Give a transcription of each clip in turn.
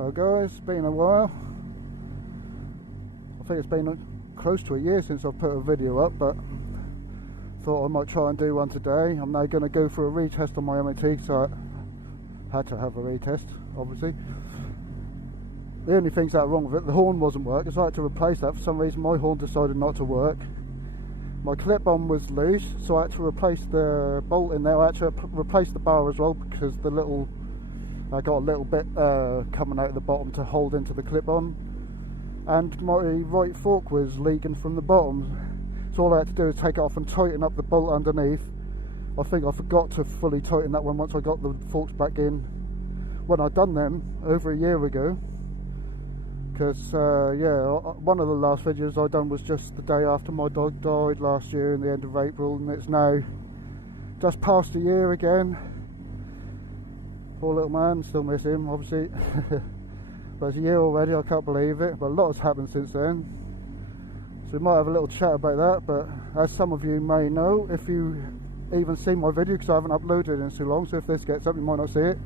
Hello guys, it's been a while. I think it's been close to a year since I've put a video up, but thought I might try and do one today. I'm now going to go for a retest on my MOT, so I had to have a retest, obviously. The only things that are wrong with it, the horn wasn't working, so I had to replace that. For some reason my horn decided not to work. My clip-on was loose, so I had to replace the bolt in there. I had to replace the bar as well, because I got a little bit coming out of the bottom to hold into the clip-on, and my right fork was leaking from the bottom, so all I had to do is take it off and tighten up the bolt underneath. I think I forgot to fully tighten that one once I got the forks back in when I'd done them over a year ago, because yeah, one of the last videos I done was just the day after my dog died last year in the end of April, and it's now just past a year again. Poor little man, still miss him obviously. But it's a year already, I can't believe it, but a lot has happened since then, so we might have a little chat about that. But as some of you may know, if you even seen my video, because I haven't uploaded in so long, so if this gets up you might not see it,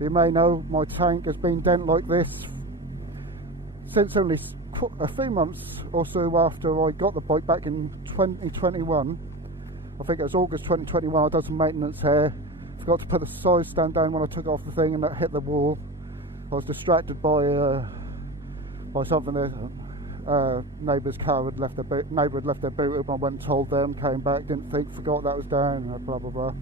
you may know my tank has been dent like this since only a few months or so after I got the bike back in 2021. I think it was August 2021. I done some maintenance here, forgot to put the side stand down when I took off the thing, and that hit the wall. I was distracted by something there. Neighbour's car had left their boot. Neighbour had left their boot open. I went and told them, came back, didn't think, forgot that was down, blah blah blah.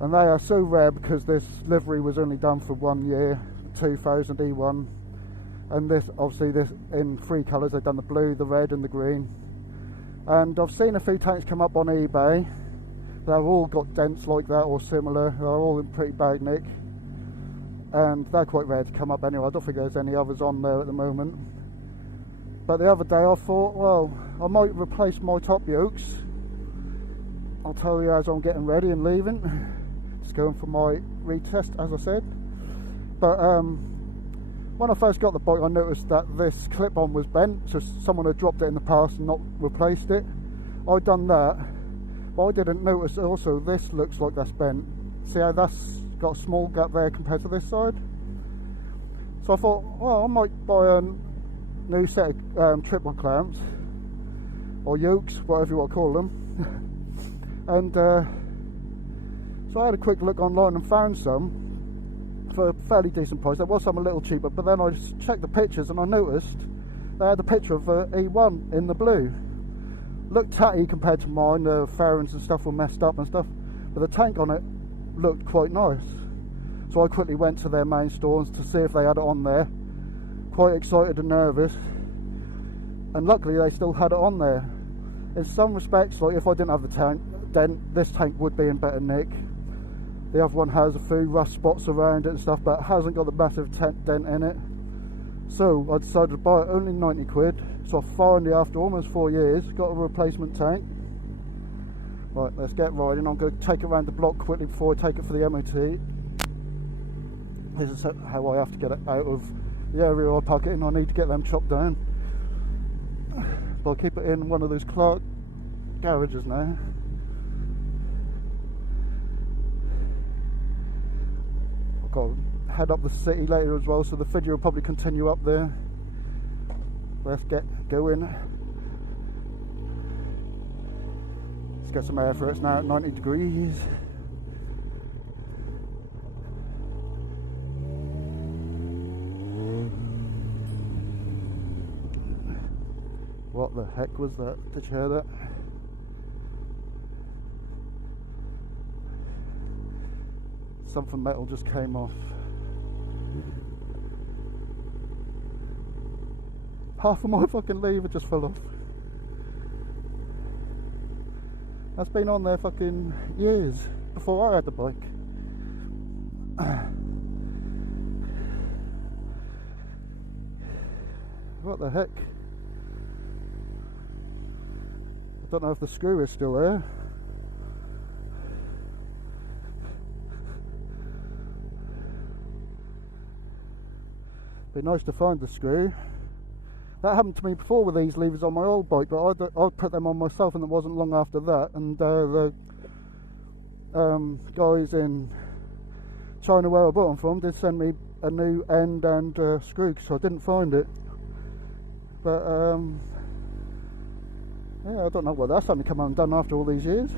And they are so rare because this livery was only done for 1 year, 2000 E1, and this obviously this in 3 colours. They've done the blue, the red, and the green. And I've seen a few tanks come up on eBay. They've all got dents like that or similar. They're all in pretty bad nick, and they're quite rare to come up anyway. I don't think there's any others on there at the moment. But the other day I thought, well, I might replace my top yokes. I'll tell you as I'm getting ready and leaving. Just going for my retest, as I said. But when I first got the bike, I noticed that this clip-on was bent, so someone had dropped it in the past and not replaced it. I'd done that, but I didn't notice also this looks like that's bent. See how that's got a small gap there compared to this side? So I thought, well, I might buy a new set of triple clamps, or yokes, whatever you want to call them. And so I had a quick look online and found some for a fairly decent price. There was some a little cheaper, but then I checked the pictures and I noticed they had a picture of a E1 in the blue. Looked tatty compared to mine, the fairings and stuff were messed up and stuff, but the tank on it looked quite nice. So I quickly went to their main stores to see if they had it on there, quite excited and nervous, and luckily they still had it on there. In some respects, like if I didn't have the tank, then this tank would be in better nick. The other one has a few rust spots around it and stuff, but it hasn't got the massive dent in it. So I decided to buy it, only 90 quid. So I finally, after almost 4 years, got a replacement tank. Right, let's get riding. I'm going to take it around the block quickly before I take it for the MOT. This is how I have to get it out of the area I park it in. I need to get them chopped down. But I'll keep it in one of those Clark garages now. I've got to head up the city later as well, so the video will probably continue up there. Let's get going. Let's get some air for it. It's now at 90 degrees. What the heck was that? Did you hear that? Something metal just came off. Half of my fucking lever just fell off. That's been on there fucking years before I had the bike. What the heck? I don't know if the screw is still there. Be nice to find the screw. That happened to me before with these levers on my old bike, but I'd put them on myself, and it wasn't long after that. And the guys in China, where I bought them from, did send me a new end and screw, so I didn't find it. But yeah, I don't know whether that's only come undone after all these years.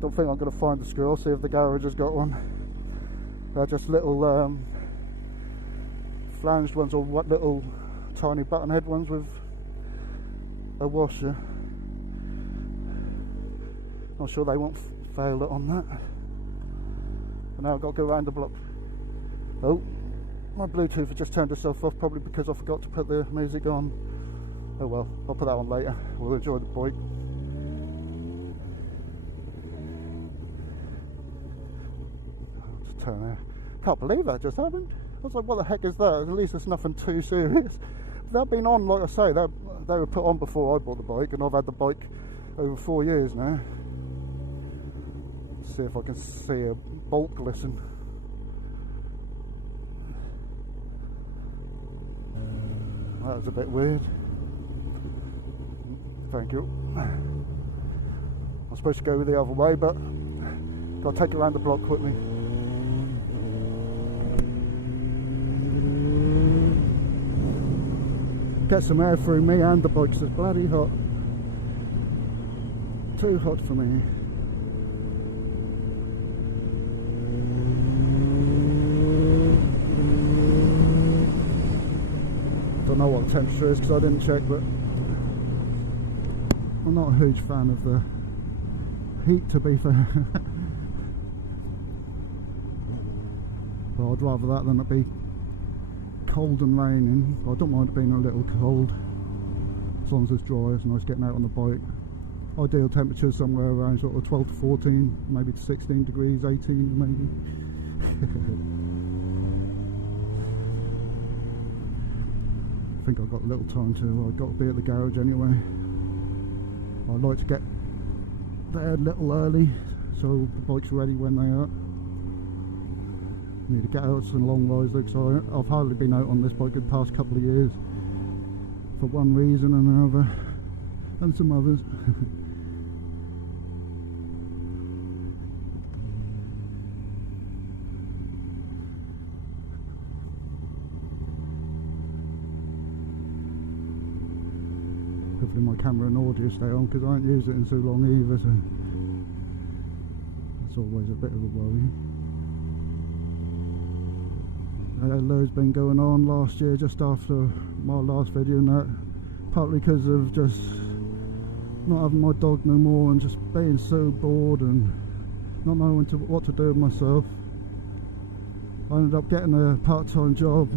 Don't think I'm going to find the screw. I'll see if the garage has got one. They're just little flanged ones, or what, little tiny button head ones with a washer. Not sure they won't fail it on that. But now I've got to go around the block. Oh, my Bluetooth has just turned itself off, probably because I forgot to put the music on. Oh well, I'll put that on later. We'll enjoy the bike. I'll just turn there. Can't believe that just happened. I was like, what the heck is that? At least it's nothing too serious. They've been on, like I say, they were put on before I bought the bike, and I've had the bike over 4 years now. Let's see if I can see a bolt glisten. That was a bit weird. Thank you. I'm supposed to go the other way, but got to take it around the block quickly. Get some air through me and the bike, 'cause it's bloody hot. Too hot for me. Don't know what the temperature is because I didn't check, but I'm not a huge fan of the heat, to be fair. But I'd rather that than it be cold and raining. I don't mind it being a little cold, as long as it's dry. It's nice getting out on the bike. Ideal temperatures somewhere around sort of 12 to 14, maybe to 16 degrees, 18 maybe. I think I've got a little time to. I've got to be at the garage anyway. I like to get there a little early so the bike's ready when they are. Need to get out some long rides though, because I've hardly been out on this bike the past couple of years for one reason and another, and some others. Hopefully my camera and audio stay on, because I ain't used it in so long either, so that's always a bit of a worry. Loads been going on last year, just after my last video, and that partly because of just not having my dog no more and just being so bored and not knowing what to do with myself. I ended up getting a part-time job.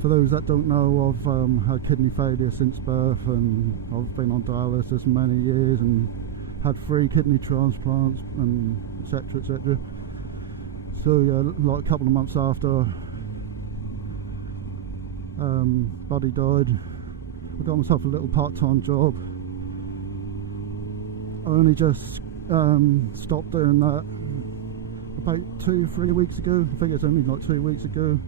For those that don't know, I've had kidney failure since birth, and I've been on dialysis many years and had 3 kidney transplants and etc, etc. So yeah, like a couple of months after Buddy died, I got myself a little part-time job. I only just stopped doing that about 2-3 weeks ago. I think it's only like 2 weeks ago.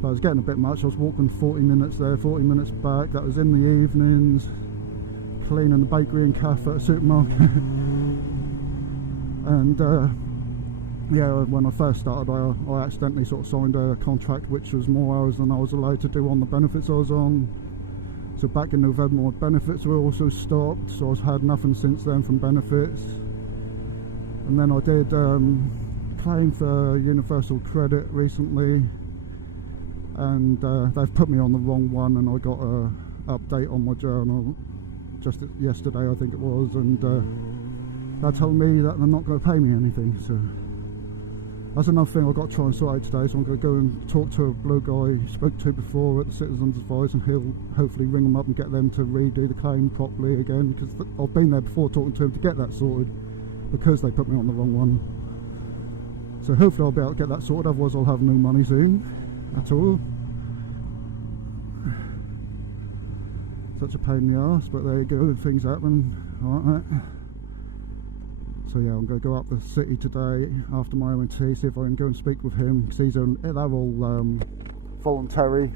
But I was getting a bit much. I was walking 40 minutes there, 40 minutes back. That was in the evenings, cleaning the bakery and cafe at a supermarket. And yeah, when I first started, I accidentally sort of signed a contract which was more hours than I was allowed to do on the benefits I was on. So back in November, my benefits were also stopped, so I've had nothing since then from benefits. And then I did claim for universal credit recently, and they've put me on the wrong one, and I got a update on my journal just yesterday, I think it was, and they're telling me that they're not going to pay me anything. So that's another thing I've got to try and sort out today. So I'm going to go and talk to a blue guy I spoke to before at the Citizens Advice, and he'll hopefully ring them up and get them to redo the claim properly again, because I've been there before talking to him to get that sorted, because they put me on the wrong one. So hopefully I'll be able to get that sorted, otherwise I'll have no money soon at all. Such a pain in the arse, but there you go, things happen. Alright. So yeah, I'm going to go up the city today after my MOT, see if I can go and speak with him, because they're all voluntary,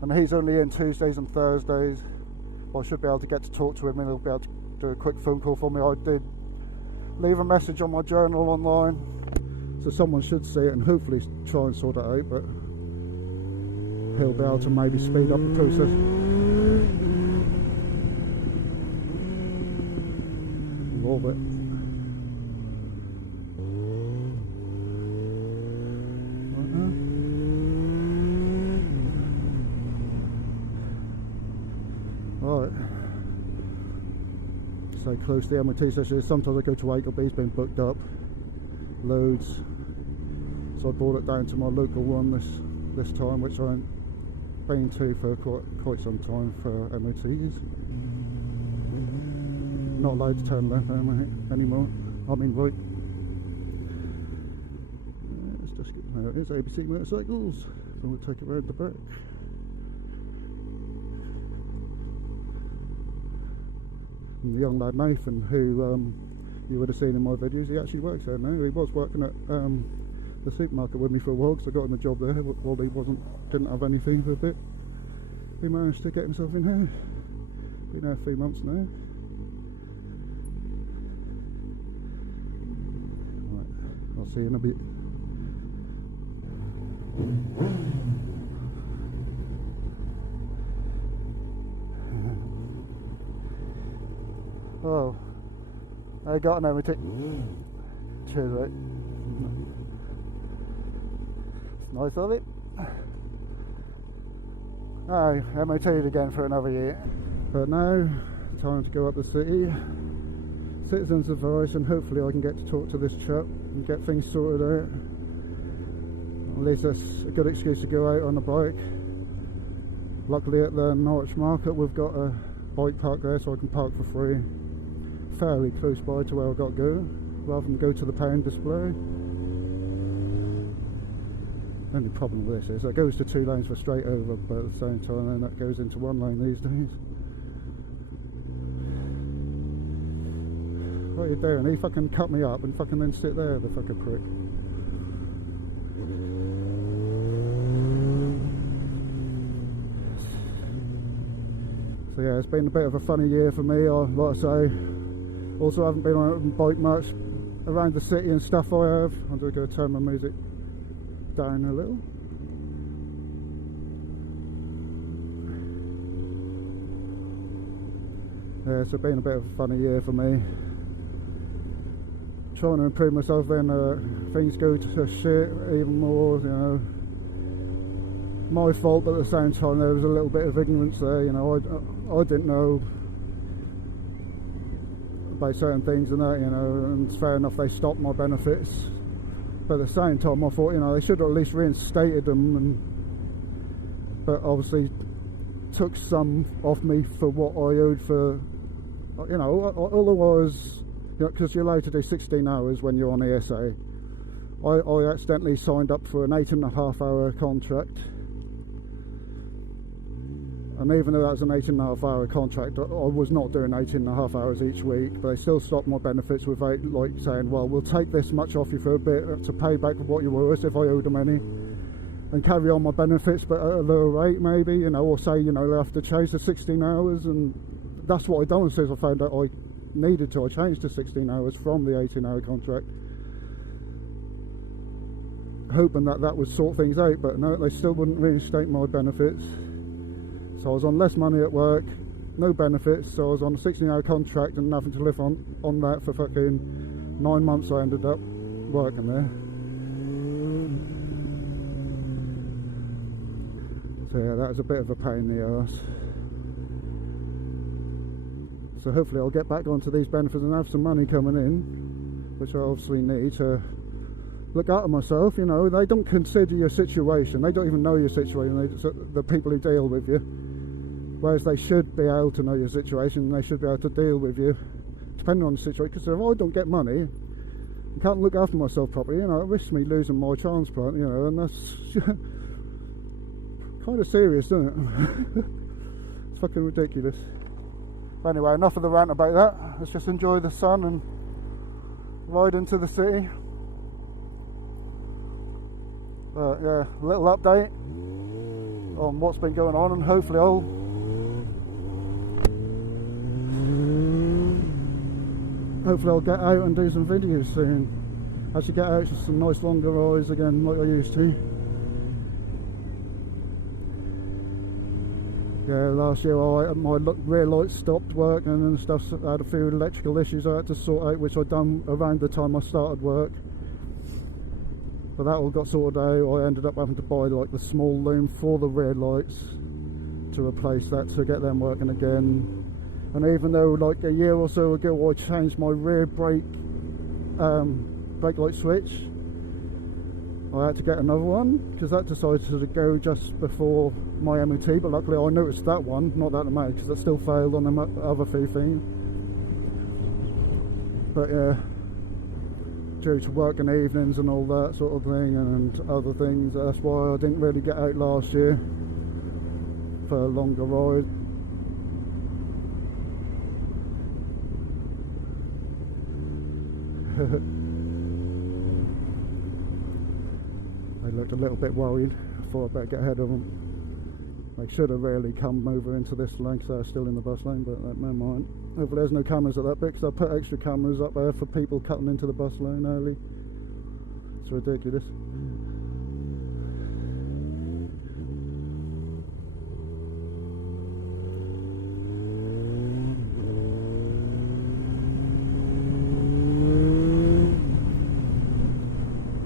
and he's only in Tuesdays and Thursdays. I should be able to get to talk to him, and he'll be able to do a quick phone call for me. I did leave a message on my journal online So someone should see it and hopefully try and sort it out, but he'll be able to maybe speed up the process. Love it. Right. So close to the MOT session. Sometimes I go to A or B, it's been booked up. Loads. So I brought it down to my local one this time, which I haven't been to for quite some time for MOTs. Not allowed to turn left anymore. I mean right. Let's just get, there it is, ABC Motorcycles. So we'll take it round the back. And the young lad Nathan, who you would have seen in my videos, he actually works there now. He was working at the supermarket with me for a while because I got him a job there while he didn't have anything for a bit. He managed to get himself in here. Been there 3 months now. Right, I'll see you in a bit. Oh, I got an MOT. Cheers, mate. It's nice of it. Oh, MOT'd again for another year. But now, time to go up the city. Citizens advice, and hopefully I can get to talk to this chap and get things sorted out. At least that's a good excuse to go out on a bike. Luckily at the Norwich market we've got a bike park there, so I can park for free. Fairly close by to where I've got to go, rather than go to the pound display. The only problem with this is it goes to 2 lanes for straight over, but at the same time then that goes into 1 lane these days. What are you doing? He fucking cut me up and fucking then sit there, the fucking prick. So yeah, it's been a bit of a funny year for me, like I say. Also haven't been on a bike much around the city and stuff I have. I'm just going to turn my music down a little. Yeah, it's been a bit of a funny year for me. Trying to improve myself, then things go to shit even more, you know. My fault, but at the same time there was a little bit of ignorance there, you know. I didn't know about certain things and that, you know, and it's fair enough they stopped my benefits, but at the same time I thought, you know, they should have at least reinstated them, but obviously took some off me for what I owed for, you know, otherwise, you know, because you're allowed to do 16 hours when you're on ESA. I accidentally signed up for an 8.5 hour contract. And even though that was an 8.5 hour contract, I was not doing 8.5 hours each week, but they still stopped my benefits without, like, saying, well, we'll take this much off you for a bit to pay back what you owe us if I owed them any, and carry on my benefits but at a lower rate maybe, you know, or say, you know, they have to change to 16 hours, and that's what I done as soon as I found out I needed to. I changed to 16 hours from the 18-hour contract, hoping that that would sort things out, but no, they still wouldn't reinstate my benefits. So I was on less money at work, no benefits, so I was on a 16-hour contract and having to live on that for fucking 9 months. I ended up working there. So yeah, that was a bit of a pain in the arse. So hopefully I'll get back onto these benefits and have some money coming in, which I obviously need to look after myself, you know. They don't consider your situation, they don't even know your situation, the people who deal with you. Whereas they should be able to know your situation, and they should be able to deal with you, depending on the situation. Because if I don't get money, and can't look after myself properly, you know, it risks me losing my transplant, you know, and that's kind of serious, isn't it? It's fucking ridiculous. But anyway, enough of the rant about that. Let's just enjoy the sun and ride into the city. Yeah, a little update on what's been going on, and hopefully I'll get out and do some videos soon. Actually get out to some nice longer rides again like I used to. Yeah, last year my rear lights stopped working and stuff. I had a few electrical issues I had to sort out, which I'd done around the time I started work. But that all got sorted out. I ended up having to buy like the small loom for the rear lights to replace that, to get them working again. And even though like a year or so ago I changed my rear brake light switch, I had to get another one because that decided to go just before my MOT, but luckily I noticed that one, not that amount, because it still failed on the other few things. But yeah, due to working evenings and all that sort of thing and other things, that's why I didn't really get out last year for a longer ride. They looked a little bit worried. I thought I'd better get ahead of them. They should have really come over into this lane because they're still in the bus lane, but never mind. Hopefully there's no cameras at that bit, because I put extra cameras up there for people cutting into the bus lane early. It's ridiculous.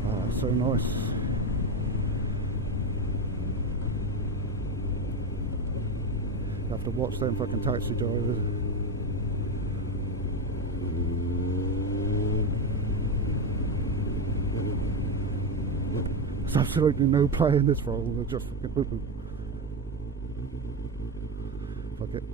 Oh, so nice. Have to watch them fucking taxi drivers. There's absolutely no play in this role. They're just fucking boo boo. Fuck it.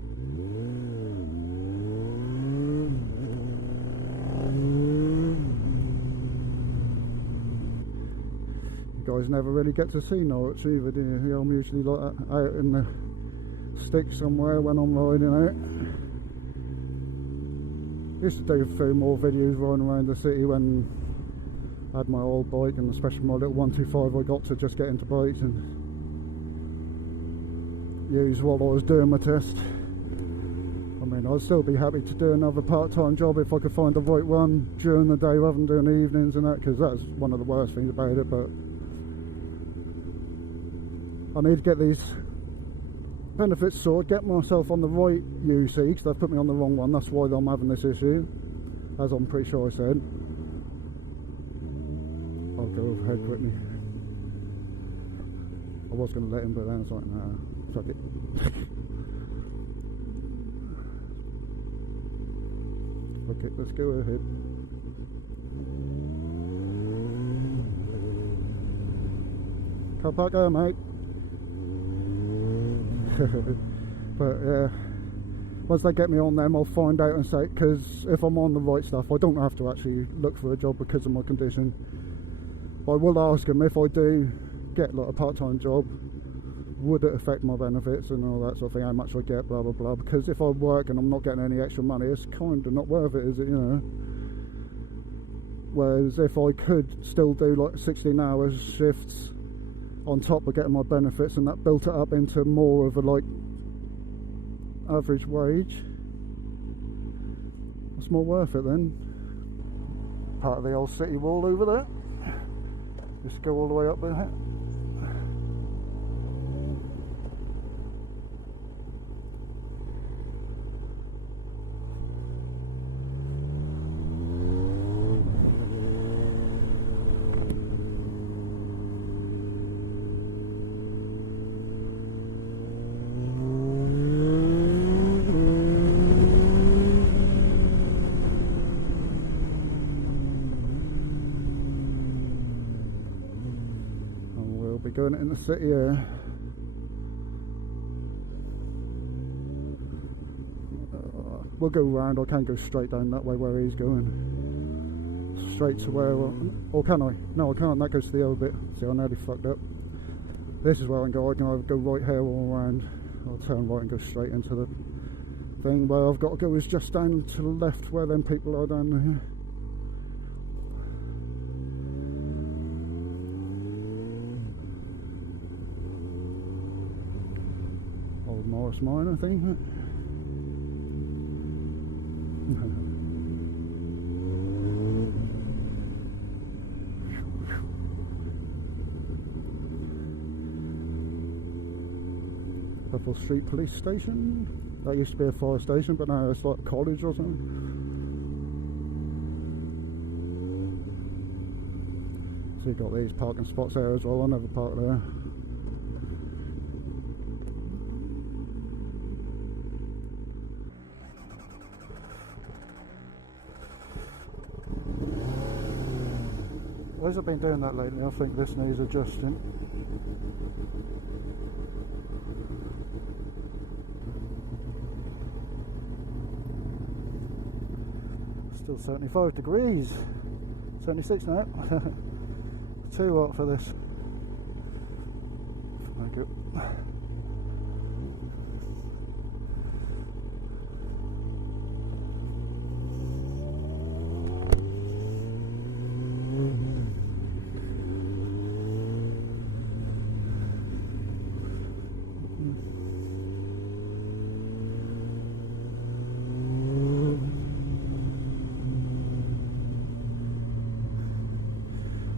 You guys never really get to see Norwich either, do you? I'm usually like out in the stick somewhere when I'm riding out. Used to do a few more videos riding around the city when I had my old bike, and especially my little 125 I got to just get into bikes and use while I was doing my test. I mean, I'd still be happy to do another part-time job if I could find the right one during the day rather than doing evenings and that, because that's one of the worst things about it. But I need to get these benefits sorted, get myself on the right UC, because they've put me on the wrong one. That's why I'm having this issue, as I'm pretty sure I said. I'll go overhead quickly. I was going to let him, but then I was like, nah, fuck it. Fuck it, let's go ahead. Car park there, mate. But yeah, once they get me on them, I'll find out and say, because if I'm on the right stuff, I don't have to actually look for a job because of my condition. But I will ask them, if I do get like a part-time job, would it affect my benefits and all that sort of thing, how much I get, blah blah blah. Because if I work and I'm not getting any extra money, it's kind of not worth it, is it, you know? Whereas if I could still do like 16-hour shifts on top of getting my benefits, and that built it up into more of a like average wage, it's more worth it then. Part of the old city wall over there. Just go all the way up there. Going in the city here. We'll go round. I can't go straight down that way where he's going. Straight to where... Or can I? No, I can't. That goes to the other bit. See, I nearly fucked up. This is where I can go. I can either go right here or around. I'll turn right and go straight into the thing. Where I've got to go is just down to the left where them people are down there. Morris mine, I think. Liverpool Street Police Station. That used to be a fire station, but now it's like a college or something. So you've got these parking spots there as well. I never park there. Why has it been doing that lately? I think this needs adjusting. Still 75 degrees. 76 now. Too hot for this. Thank you.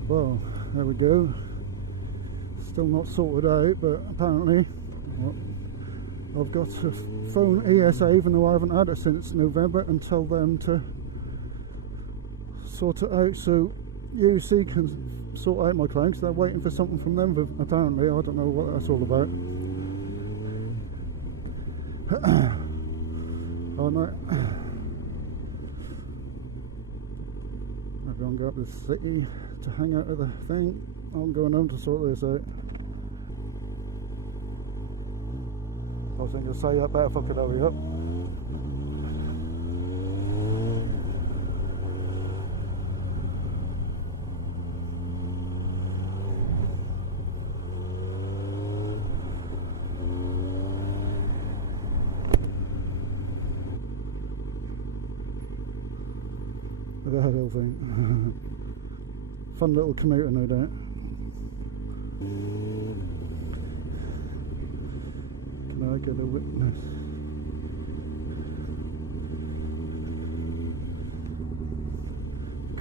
Well, there we go. Still not sorted out, but apparently, well, I've got to phone ESA, even though I haven't had it since November, and tell them to sort it out so UC can sort out my claim, because they're waiting for something from them. Apparently, I don't know what that's all about. Oh no. Everyone go up to the city to hang out at the thing. I'm going home to sort this out. I was going to say I better fucking hurry up. That little thing. Fun little commuter, no doubt. Can I get a witness?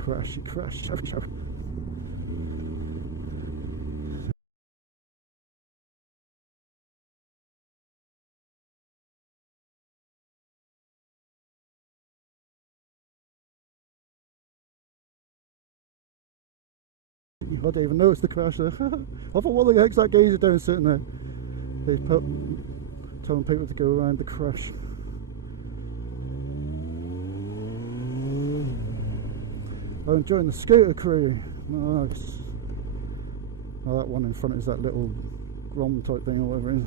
Crash. I didn't even notice the crash there. I thought, what the heck's that geezer doing sitting there? He's telling people to go around the crash. I'm enjoying the scooter crew. Nice. Oh, that one in front is that little Grom type thing or whatever it is.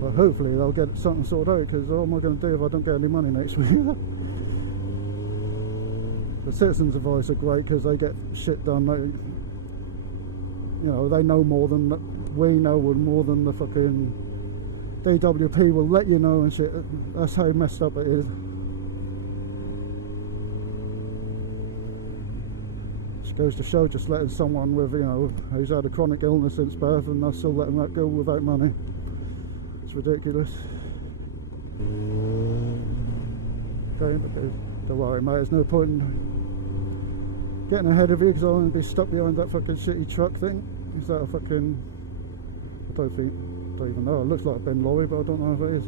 Well, hopefully they'll get something sorted out, because what am I going to do if I don't get any money next week? The citizens' advice are great because they get shit done. You know, they know more than we know, and more than the fucking DWP will let you know and shit. That's how messed up it is. Just goes to show, just letting someone with, you know, who's had a chronic illness since birth, and they'll still let them go without money. It's ridiculous. Don't worry, mate, there's no point in getting ahead of you, because I'll be stuck behind that fucking shitty truck thing. Is that a fucking... I don't even know. It looks like a bin lorry, but I don't know if it is.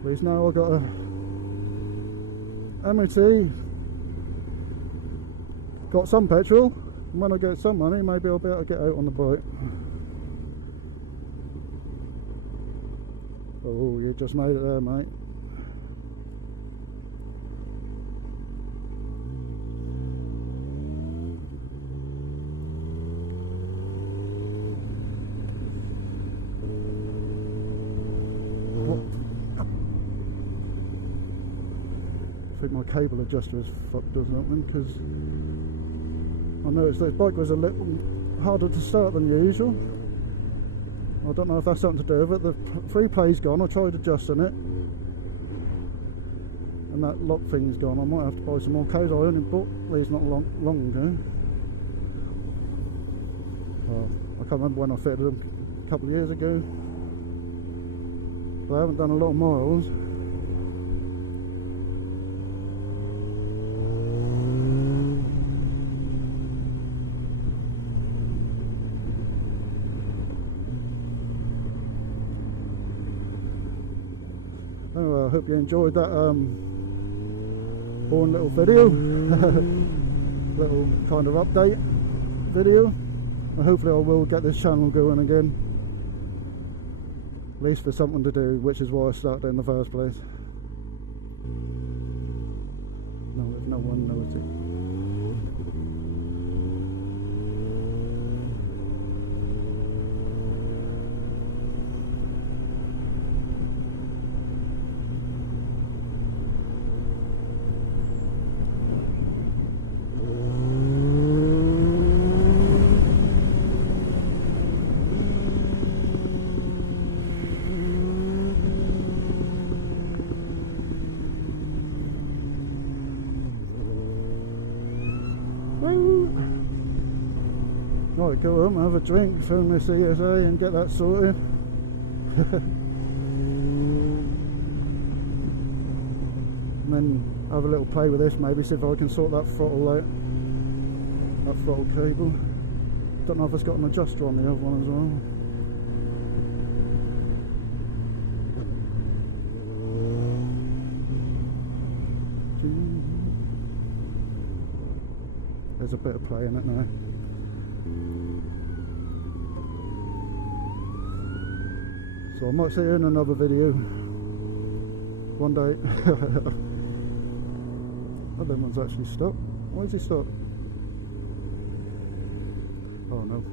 At least now I've got a MOT. Got some petrol. And when I get some money, maybe I'll be able to get out on the bike. Oh, you just made it there, mate. I think my cable adjuster is fucked or something, because I noticed this bike was a little harder to start than usual. I don't know if that's something to do with it. The free play's gone. I tried adjusting it, and that lock thing's gone. I might have to buy some more cables. I only bought these not long ago. Well, I can't remember when I fitted them, a couple of years ago. but I haven't done a lot of miles. Anyway, I hope you enjoyed that boring little video, little kind of update video, and hopefully I will get this channel going again, at least for something to do, which is why I started in the first place. No, if no one knows it. Right, go home, have a drink, film this ESA and get that sorted. And then have a little play with this, maybe see if I can sort that throttle out, that throttle cable. Don't know if it's got an adjuster on the other one as well. There's a bit of play in it now. So I might see you in another video one day. Oh, that one's actually stopped. Why is he stopped? Oh no.